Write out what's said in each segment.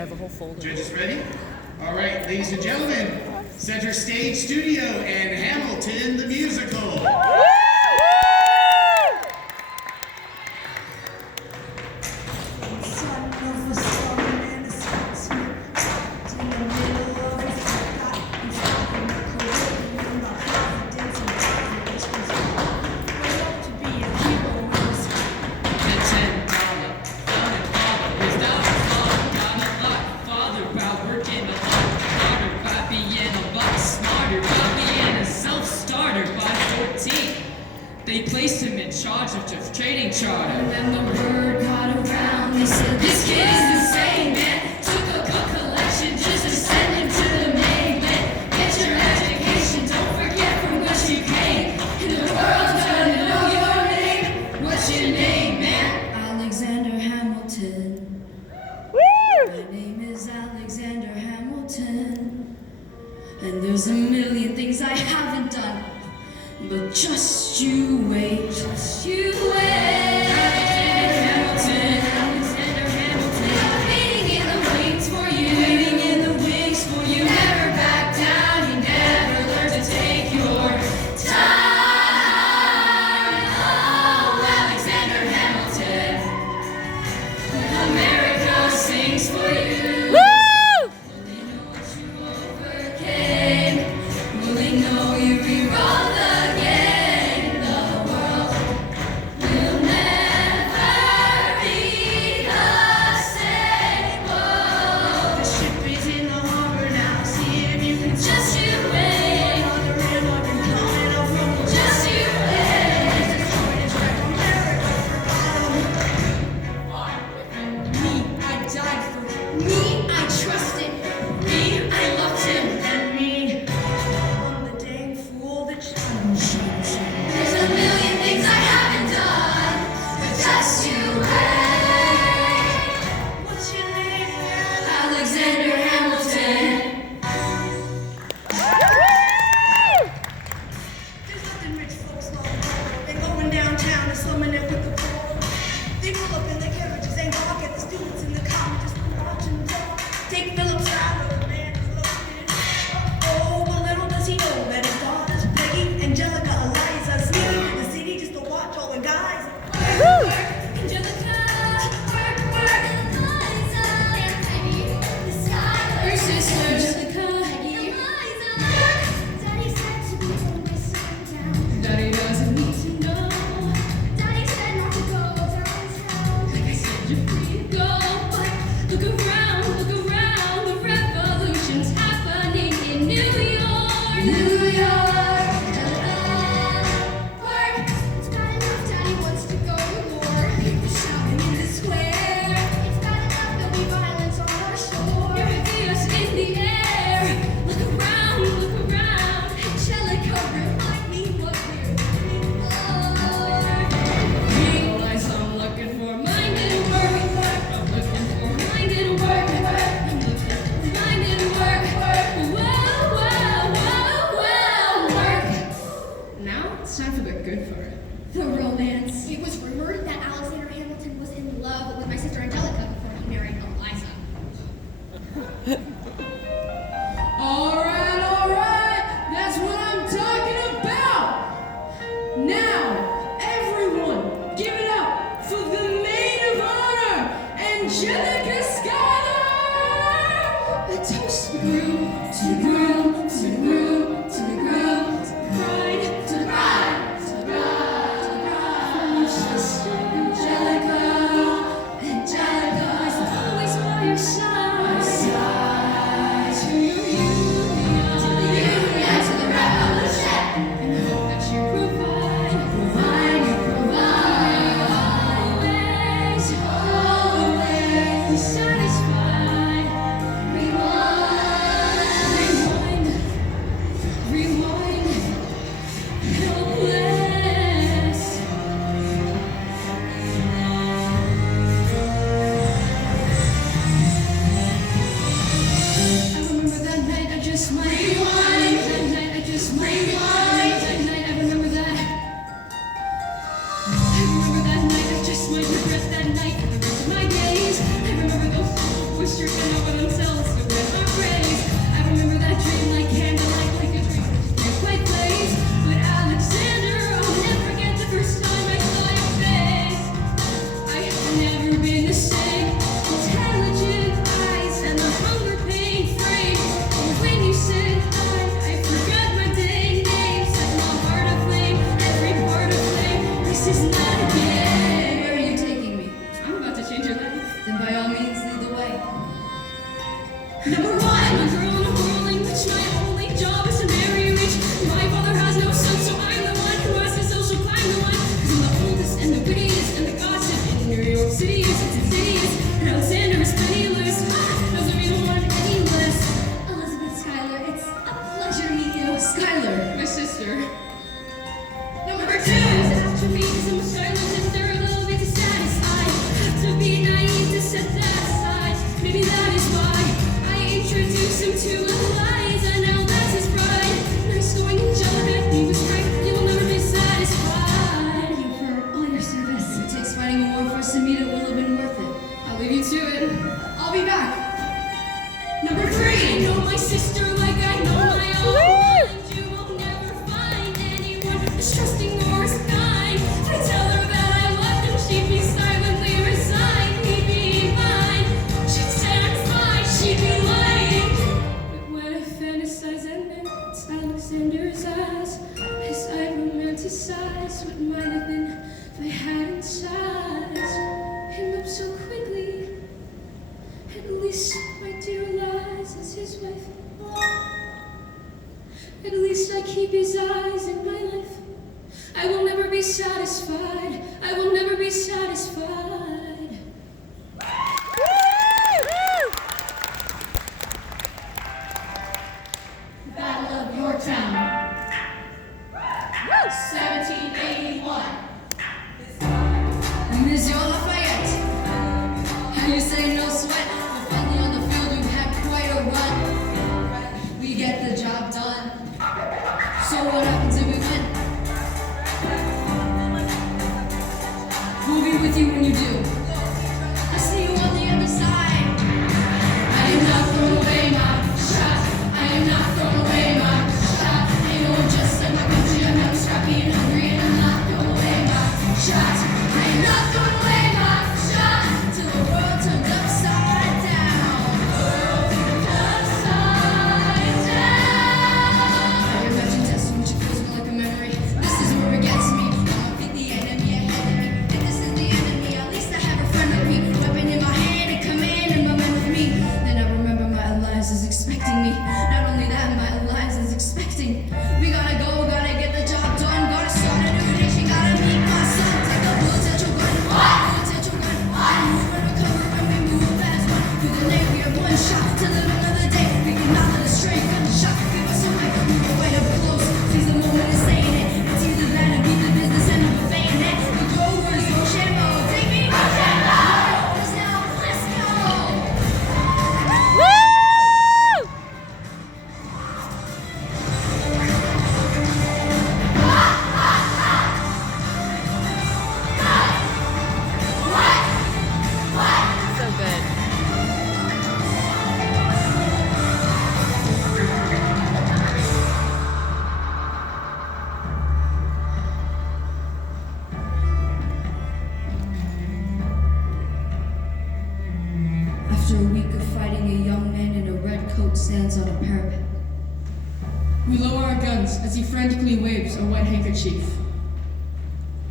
have a whole folder. Judges ready? All right, ladies and gentlemen, Center Stage Studio and Hamilton the Musical. They placed him in charge of the trading charter. And then the word got around. They said, this kid is insane, man. Took a good collection just to send him to the mainland. Get your education, don't forget from which you came. And the world's gonna know your name. What's your name, man? Alexander Hamilton. Woo! My name is Alexander Hamilton. And there's a million things I haven't done. But just you wait, just you wait. Alexander Hamilton, waiting in the wings for you, waiting in the wings for you. Never back down, you never learn to take your time. Oh, Alexander Hamilton, America sings for you. Woo! Will they know what you overcame? Will they know you rewrote the and no one else to wear my praise. I remember that dream like candlelight, like a dream can't quite blaze. But Alexander, I'll never forget the first time I saw your face. I have never been the same. Intelligent eyes and the hunger pain frame. And when you said I forgot my dang name. Set my heart aflame, every part aflame. This is not a game. Where are you taking me? I'm about to change your life. Then by all means lead the way. Number one, a girl in a world in which my only job is to marry rich. My father has no son, so I'm the one who has to social climb the one. 'Cause I'm the oldest and the wittiest and the gossip in New York City. It's insidious. And Alexander is penniless. Doesn't mean I want any less. Elizabeth Schuyler, it's a pleasure meeting you. Schuyler, my sister. Number two, after me is a silent sister, a little bit dissatisfied. To be naive to set that aside. Maybe that is why I introduced him to Eliza. Now that's his bride. Nice going Angelica, he was right. You will never be satisfied. Thank you for all your service. It takes fighting a war for us to meet. It will have been worth it. I'll leave you to it. I'll be back. Number three, I know my sister like I know my own. You will never find anyone as trusting or as kind. I tell her that I love him, she'd be silently resigned. He'd be mine. She'd say I'm fine, she'd be lying. But when I fantasize and then it's Alexander's eyes, as I romanticize what might have been if I hadn't sized him up so quickly. At least my dear lies as his wife. At least I keep his eyes in my life. I will never be satisfied. I will never be satisfied. Battle of Yorktown, 1781. Monsieur Lafayette, how you say no sweat? But finally on the field we've had quite a run. We get the job done. So what happens if we win? We'll be with you when you do. I'll see you on the other side. I am not throwing away my shot. I am not throwing away my shot. I know I'm just in my country. I'm not scrappy and hungry, and I'm not throwing away my shot. I am not throwing away my shot till the world turns upside down. World turns upside down. I imagine testing which feels more like a memory. This is where it gets me. I'ma beat the enemy ahead of me. If this is the enemy, at least I have a friend with me. Weapon in my hand and command and my men with me. Then I remember my Eliza is expecting me. Not only that, my Eliza is expecting. We gotta go, gotta get the job done. Gotta start a new nation, gotta meet my son. Take a bullet at your gun. Bullet at your gun. Move and recover when we move fast. Run through the night, we have one shot to live another day. We can mount the straight gunshot. Give us a way, move right up close. Seize the moment and saying it. It's either that or beat the business and I'm a bayonet. The Growers, Rochambeau, take me. Rochambeau! Now, let's go! So good. After a week of fighting, a young man in a red coat stands on a parapet. We lower our guns as he frantically waves a wet handkerchief.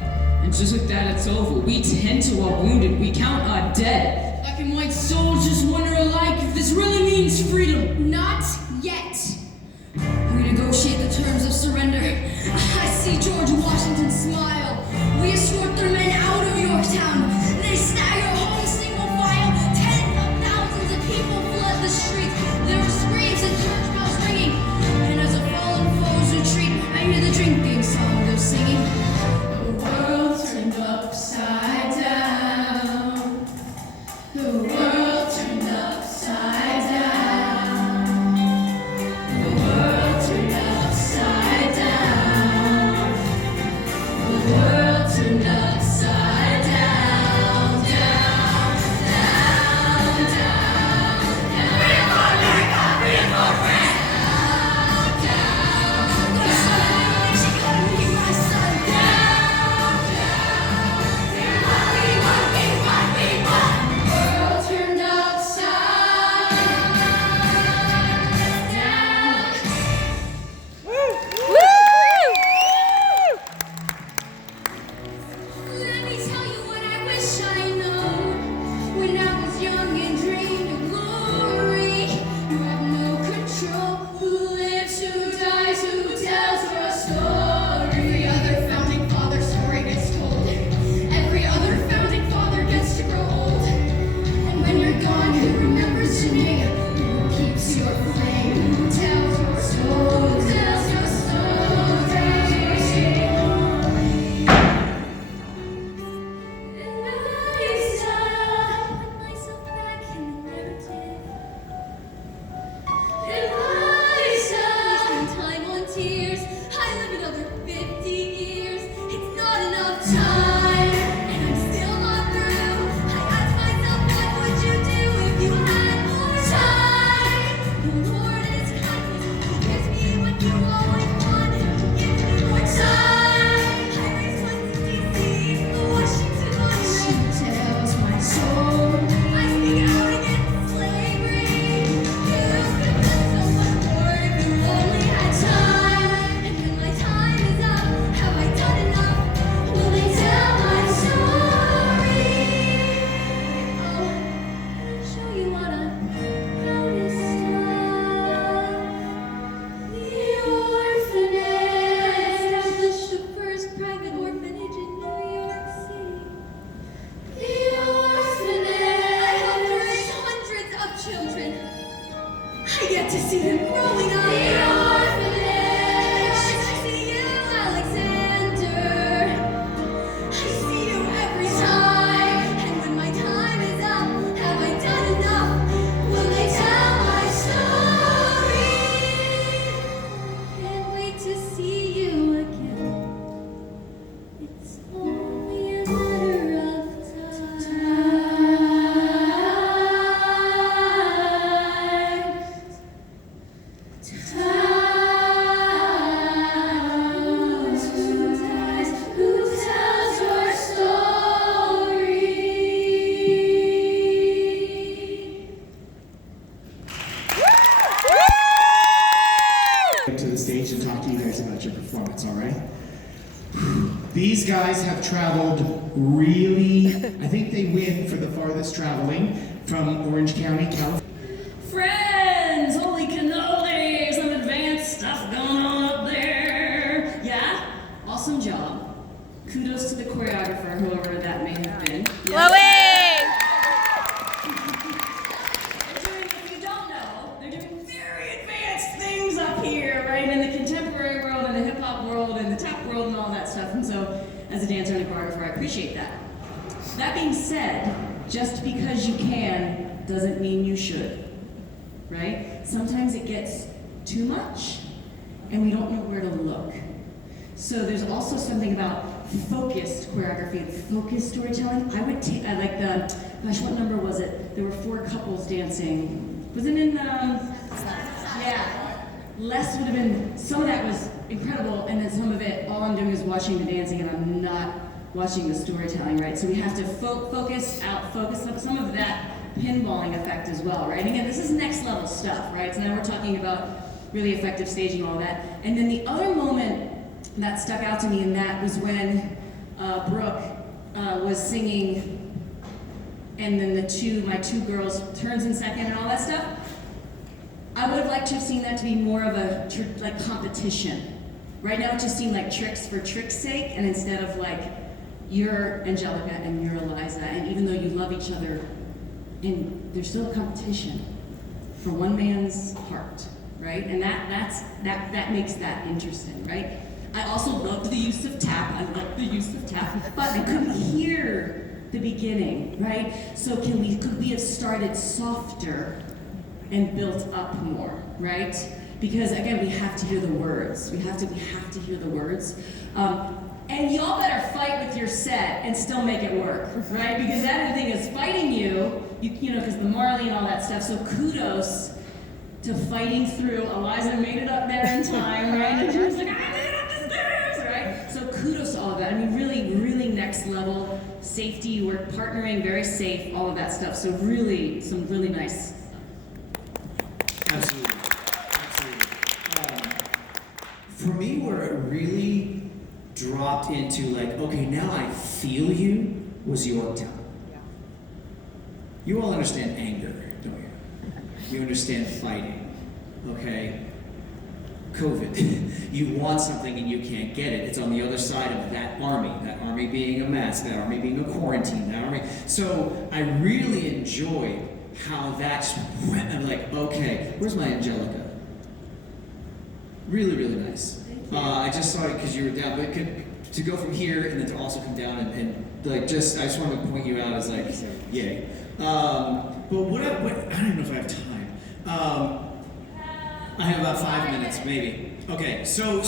And just like that, it's over. We tend to our wounded. We count our dead. Black and white soldiers wonder alike if this really means freedom. Not yet. We negotiate the terms of surrender. I see George Washington smile. We escort their men out of Yorktown. They stagger home single file. Tens of thousands of people flood the streets. There are screams and church bells ringing. And as the fallen foes retreat, I hear the drinking song they're singing. The world turned upside down. The world turned upside down. The world turned upside down. The world turned upside down, down. I get to see them growing up. The orphanage. I see you, Alexander. I see you every time. And when my time is up, have I done enough? Will they tell my story? Can't wait to see you again. It's only a matter of time. Who tells your story? Up to the stage and talk to you guys about your performance, all right? These guys have traveled really, I think they win for the farthest traveling from Orange County, California. Friends, holy cannoli, some advanced stuff going on up there. Yeah, awesome job. Kudos to the choreographer, whoever that may have been. If you don't know, they're doing very advanced things up here, right? In the contemporary world, in the hip hop world, in the tap world, and all that stuff. And so, as a dancer and a choreographer, I appreciate that. That being said, just because you can doesn't mean you should, right? Sometimes it gets too much, and we don't know where to look. So there's also something about focused choreography and focused storytelling. I would take, I like the, gosh, what number was it? There were 4 couples dancing. Was it in, yeah. Less would have been, some of that was incredible, and then some of it, all I'm doing is watching the dancing, and I'm not watching the storytelling, right? So we have to focus some of that pinballing effect as well, right? And again, this is next level stuff, right? So now we're talking about really effective staging, all that. And then the other moment that stuck out to me in that was when Brooke was singing, and then my two girls turns in second and all that stuff. I would have liked to have seen that to be more of a like competition. Right now it just seemed like tricks for tricks' sake, and instead of like, you're Angelica and you're Eliza, and even though you love each other, and there's still a competition for one man's heart, right? And that makes that interesting, right? I also loved the use of tap. But I couldn't hear the beginning, right? So could we have started softer and built up more, right? Because again, we have to hear the words. We have to hear the words. And y'all better fight with your set and still make it work, right? Because that other thing is fighting you know, because the Marley and all that stuff. So kudos to fighting through. Eliza made it up there in time, right? And she was like, I made it up the stairs, right? So kudos to all of that. I mean, really, really next level safety. We're partnering, very safe, all of that stuff. So really, some really nice. Absolutely. For me, where it really dropped into like, okay, now I feel you, was Yorktown. You all understand anger, don't you? You understand fighting, okay? COVID. You want something and you can't get it. It's on the other side of that army being a mess, that army being a quarantine, that army. So I really enjoyed how that's, I'm like, okay, where's my Angelica? Really, really nice. I just saw it because you were down, but to go from here and then to also come down and like I just wanted to point you out as like, yay. But what I don't even know if I have time. I have about 5 minutes, maybe. Okay, so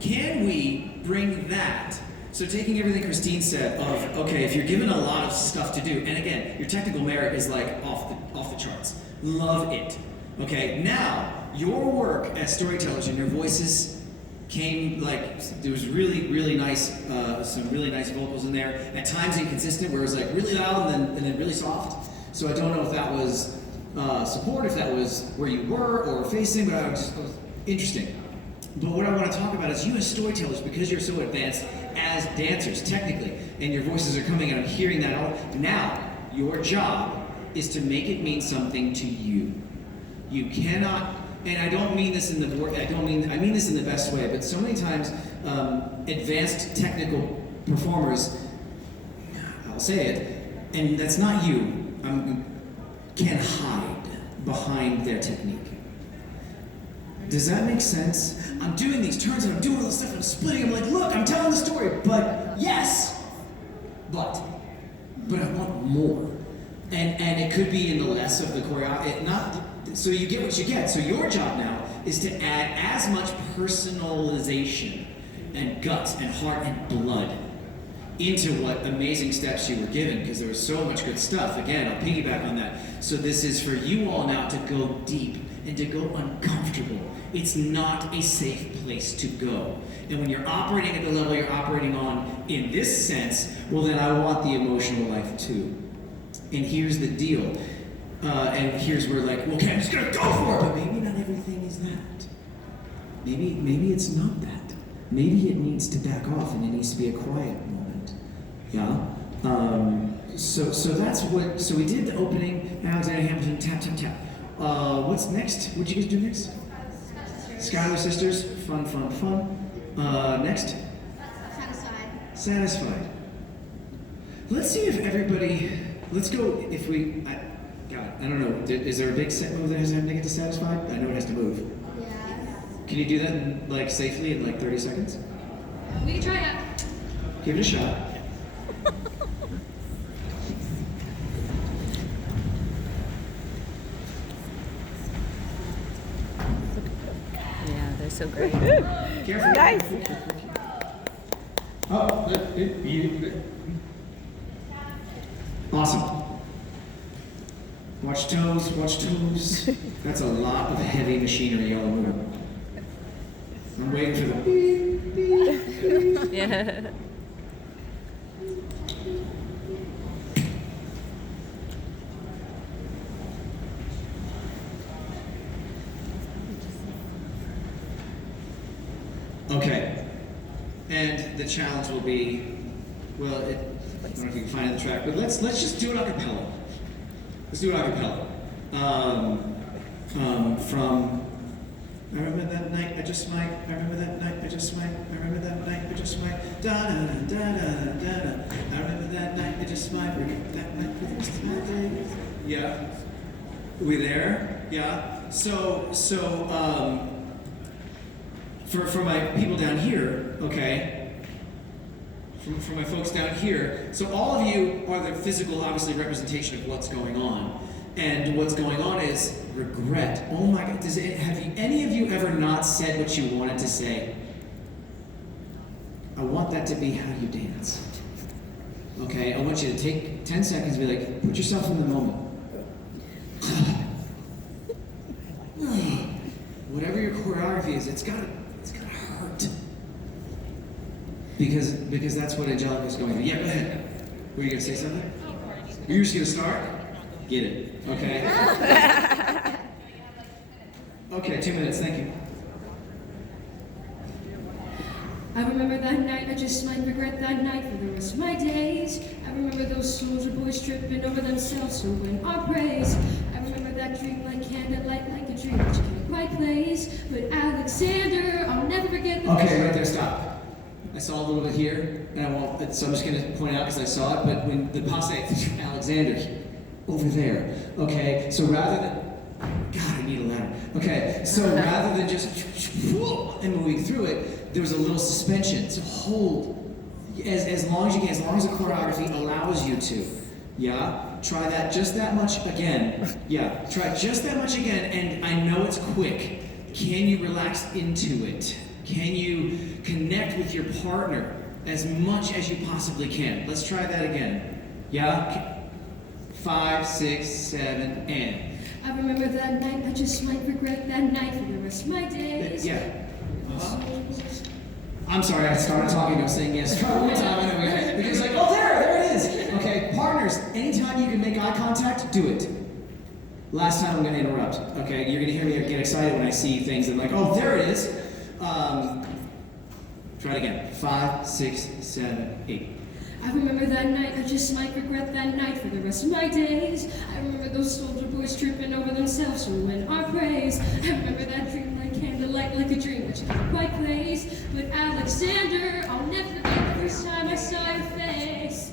can we bring that? So taking everything Christine said of, okay, if you're given a lot of stuff to do, and again, your technical merit is like off the charts. Love it. Okay, now, your work as storytellers and your voices came like, there was really, really nice, some really nice vocals in there. At times inconsistent, where it was like really loud and then really soft. So I don't know if that was support, if that was where you were or facing, but it was interesting. But what I want to talk about is you as storytellers, because you're so advanced as dancers, technically, and your voices are coming and I'm hearing that all. Now, your job is to make it mean something to you. You cannot, and I don't mean this in the word, I mean this in the best way, but so many times, advanced technical performers, I'll say it, and that's not you, can hide behind their technique. Does that make sense? I'm doing these turns and I'm doing all this stuff and I'm splitting. I'm like, look, I'm telling the story, but yes, but I want more. And it could be in the less of the choreography, so you get what you get. So your job now is to add as much personalization and guts and heart and blood into what amazing steps you were given, because there was so much good stuff. Again, I'll piggyback on that. So this is for you all now to go deep and to go uncomfortable. It's not a safe place to go. And when you're operating at the level you're operating on in this sense, well then I want the emotional life too. And here's the deal. And here's where like, okay, I'm just gonna go for it, but maybe not everything is that. Maybe it's not that. Maybe it needs to back off and it needs to be a quiet moment. Yeah? So that's what, so we did the opening, Alexander Hamilton, tap, tap, tap. What's next? What'd you guys do next? Schuyler Sisters, fun. Next? Satisfied. Let's see if everybody, let's go, if we, I don't know, is there a big set move that has to get to Satisfied? I know it has to move. Yeah. Can you do that in, like safely in like 30 seconds? We can try it. Give it a shot. Yeah, they're so great. Careful. Nice. Oh, awesome. Watch toes. That's a lot of heavy machinery y'all moving. I'm waiting for the beep, beep, beep. Yeah. Okay. And the challenge will be, well, I don't know if you can find it in the track, but let's just do it a cappella. Let's do it a cappella. From I remember that night I just might, I remember that night I just might, I remember that night I just might, da da da da da da da. I remember that night I just might, remember that night for the rest of my days. Yeah. We there? Yeah. So for my people down here, okay, for my folks down here, so all of you are the physical, obviously, representation of what's going on. And what's going on is regret. Oh my God, have any of you ever not said what you wanted to say? I want that to be how you dance. Okay, I want you to take 10 seconds and be like, put yourself in the moment. Whatever your choreography is, it's gotta hurt. Because that's what Angelica's going to do. Yeah, go ahead. Were you gonna say something? You're just gonna start? Get it. Okay. Okay, 2 minutes, thank you. I remember that night, I just might regret that night for the rest of my days. I remember those soldier boys tripping over themselves to win our praise. I remember that dream like candlelight, like a dream which can't quite place. But Alexander, I'll never forget the Okay, right there, stop. I saw a little bit here, and I won't, so I'm just gonna point out because I saw it, but when the passe, Alexander, over there, okay? So rather than, God, I need a ladder. Okay, so rather than just and moving through it, there was a little suspension. So hold as long as you can, as long as the choreography allows you to. Yeah? Try that just that much again. Yeah, try just that much again, and I know it's quick. Can you relax into it? Can you connect with your partner as much as you possibly can? Let's try that again. Yeah? 5, 6, 7, and. I remember that night, I just might regret that night for the rest of my days. Yeah. I'm sorry, I started talking, I was saying yes. Try one more time, I know, okay? Because like, oh, there it is. Okay, partners, anytime you can make eye contact, do it. Last time I'm gonna interrupt, okay? You're gonna hear me get excited when I see things and like, oh, there it is. Try it again. 5, 6, 7, 8. I remember that night, I just might regret that night for the rest of my days. I remember those soldier boys tripping over themselves to win our praise. I remember that dream like candlelight, like a dream which can't quite place. But Alexander, I'll never forget the first time I saw your face.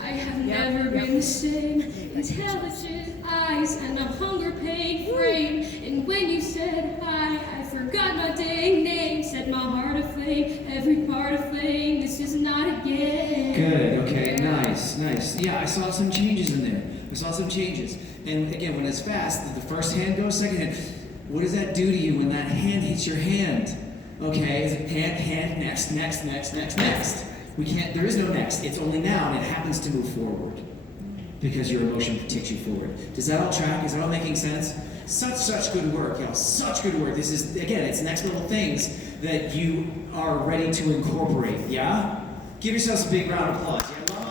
I have never been the same. Intelligent eyes and a hunger pain frame. And when you said hi, I forgot I saw some changes in there. I saw some changes. And again, when it's fast, the first hand goes, second hand. What does that do to you when that hand hits your hand? Okay, is it hand, next, next, next, next, next. We can't, there is no next. It's only now, and it happens to move forward because your emotion takes you forward. Does that all track? Is that all making sense? Such good work, y'all. Such good work. This is, again, it's next level things that you are ready to incorporate, yeah? Give yourselves a big round of applause. Yeah,